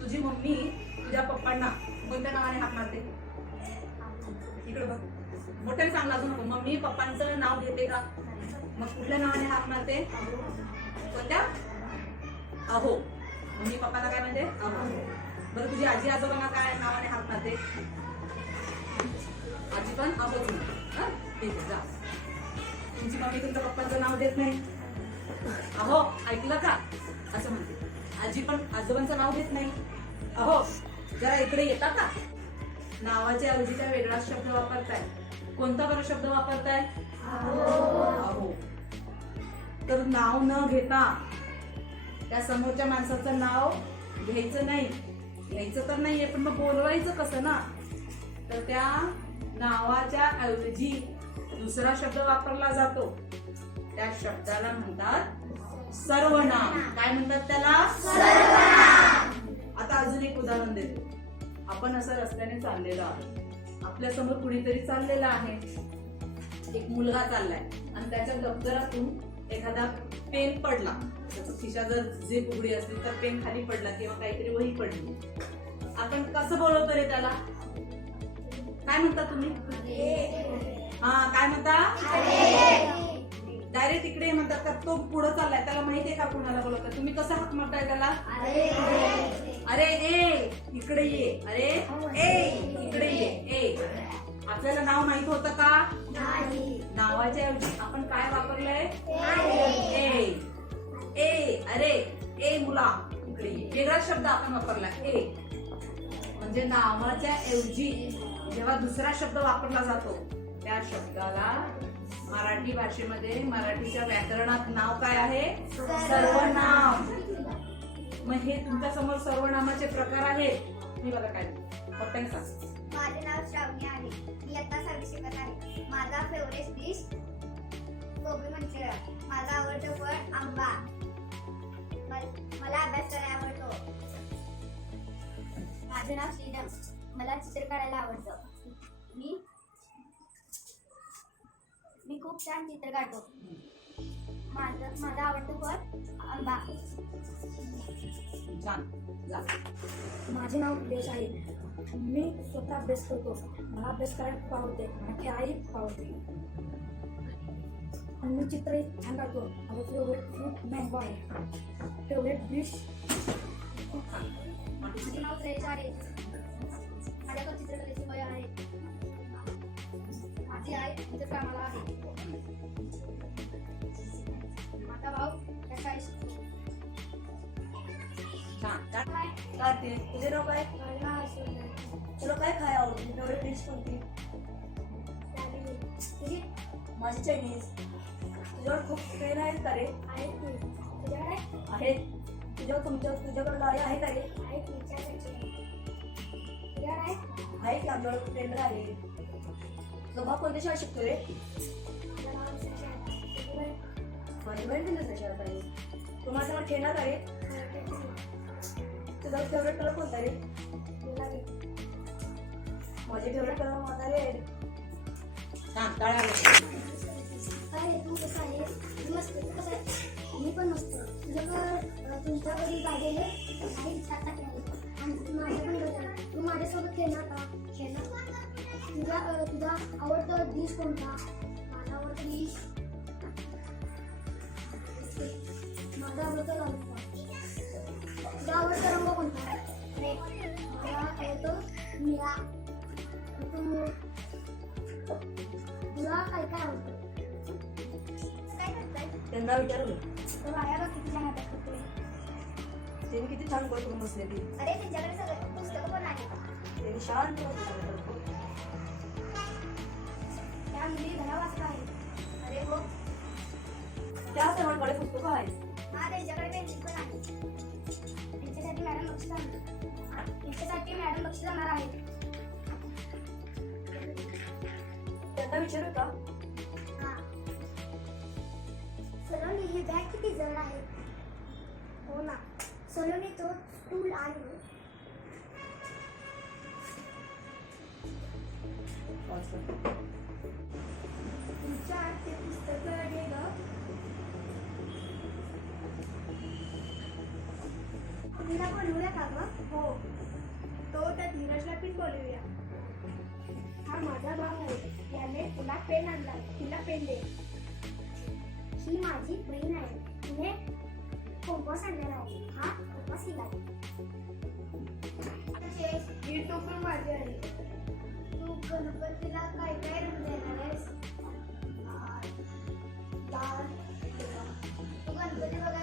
तुझी मम्मी तुझ्या पप्पांना कोणत्या नावाने हाक मारते. इकडे बघ. मोठ्याने सांगला अजून नको. मम्मी पप्पांचं नाव घेते का? मग कुठल्या नावाने हाक मारते. कोणत्या? अहो. मम्मी पप्पाला काय म्हणते? अहो. बरं तुझी आजी आजोबांना काय नावाने हाक मारते? आजी पण अहोच ठीक आहे जा. तुमची मम्मी तुमच्या पप्पांचं नाव देत नाही. अहो ऐकलं का? असं म्हणते. आजी पण आजोबांचं नाव घेत नाही. अहो जरा इकडे येता का नावाच्या ऐवजीचा वेगळाच वेगळा शब्द वापरताय. कोणता बरं शब्द वापरताय? अहो. तर नाव न घेता त्या समोरच्या माणसाचं नाव घ्यायचं नाही. घ्यायचं तर नाहीये पण मग बोलवायचं कसं ना? तर त्या नावाच्या ऐवजी दुसरा शब्द वापरला जातो. त्या शब्दाला म्हणतात सर्वनाम. काय म्हणतात त्याला? आता अजून एक उदाहरण देतो. आपण असं रस्त्याने चाललेलो आहोत. आपल्यासमोर कुणीतरी चाललेला आहे. एक मुलगा चाललाय. आणि त्याच्या दप्तरातून एखादा पेन पडला. त्याचा खिशा जर झेप उघडी असली तर पेन खाली पडला किंवा काहीतरी वही पडली. आपण कसं बोलवतो रे त्याला? काय म्हणता तुम्ही? हा काय म्हणता? का तो पुढे चाललाय त्याला माहितीये का कुणाला बोलवतात तुम्ही कसं हाक मारताय त्याला? अरे ए. इकडे ये. अरे ए. इकडे ये. ए. आपल्याला नाव माहीत होतं का? नावाच्या ऐवजी आपण काय वापरलंय? ए. ए. अरे ए मुला. इकडे ये. वेगळा शब्द आपण वापरला ए. म्हणजे नावाच्या ऐवजी जेव्हा दुसरा शब्द वापरला जातो त्या शब्दाला मराठी भाषेमध्ये मराठीच्या व्याकरणात नाव काय आहे? सर्वनाम. मग हे तुमच्यासमोर सर्वनामाचे प्रकार आहेत. मी बघा काय पटकन सांग. माझे नाव श्रावणी आहे. मी आता सहावी शिकत आहे. माझा फेवरेट डिश कोबी मंचुरियन. माझा आवडतं फळ आंबा. मला अभ्यास करायला आवडतो. माझे नाव श्रीराम. मला चित्र काढायला आवडतं. मी मी खूप छान चित्र काढतो. माझं माझं आवडतं फळ आंबा. छान माझे नाव देश आहे. मी स्वतः अभ्यास करतो. मला अभ्यास करायला खूप आवडते. मला खेळायला खूप आवडते. आणि मी चित्र छान काढतो. माझं फेवरेट फ्रूट मँगो आहे. फेवरेट डिश माझे नाव श्रेयश आहे. माझ्याकडे चित्रकलेची आहे माझी आई कामाला आहे माझा भाऊ त्या शाळेत शिकतो. कार्तिक तुझे नाव काय. तुला काय खाय आवडते फेवरेट डिश कोणती शाळेत तुझी माझी चायनीज तुझ्यावर खूप पेन आहेत का रे आहे की तुझ्याकडे आहेत तुझ्या तुमच्या तुझ्याकडे गाडी आहे का रे आहे की विचारायची तुझ्याकडे आहे आहे की आमच्याकडे आहे तुझा कोणत्या शाळेत शिकतो रे? माझी बहीण पण दिलं शाळेत आहे तू माझ्यावर खेळणार आहे. तुझा फेवरेट कलर कोणता रे? माझे फेवरेट कलर माझा रेड छान टाळ्या अरे तू कसा आहे तू मस्त तू कसा आहे मी पण मस्त. तुझ्याकडे तुमच्या घरी जागेले आहे आहे. आणि माझ्या पण घरी तू माझ्यासोबत खेळणार का? खेळणार. तुझा तुझा आवडता डिश कोणता? माझा आवडता डिश माझा आवडता लॉलीपॉप तुझा आवडता रंग कोणता? मला आवडतो निळा. तू तुला काय काय आवडतं? त्यांना करतोय? त्यांनी किती छान बसून बसले ती. अरे त्यांच्याकडे सगळं पुस्तकं पण आहे त्यांनी शांत त्या मुली आहेत. अरे हो. त्या सर्वांकडे पुस्तकं आहेत हा त्यांच्याकडे पेन्सिल पण आहे. त्यांच्यासाठी मॅडम लक्ष देणार त्यांच्यासाठी मॅडम लक्ष देणार आहे त्यांना विचारू का? हा. सलोनी ही बॅग किती जड आहे हो ना. सलोनी तो स्टूल आहे तुमच्या ते पुस्तकं आहे ग. तिला बोलवूया का गं हो. तो त्या धीरजला पण बोलूया हा माझा भाव आहे. याने तुला पेन आणला. तिला पेन दे. ही माझी बहीण आहे. तिने कंपास आणलेला आहे. हा कंपास तिला ही टोपण माझी आहे. तू गणपतीला काय काय रंग देणार आहेस? गणपती बघा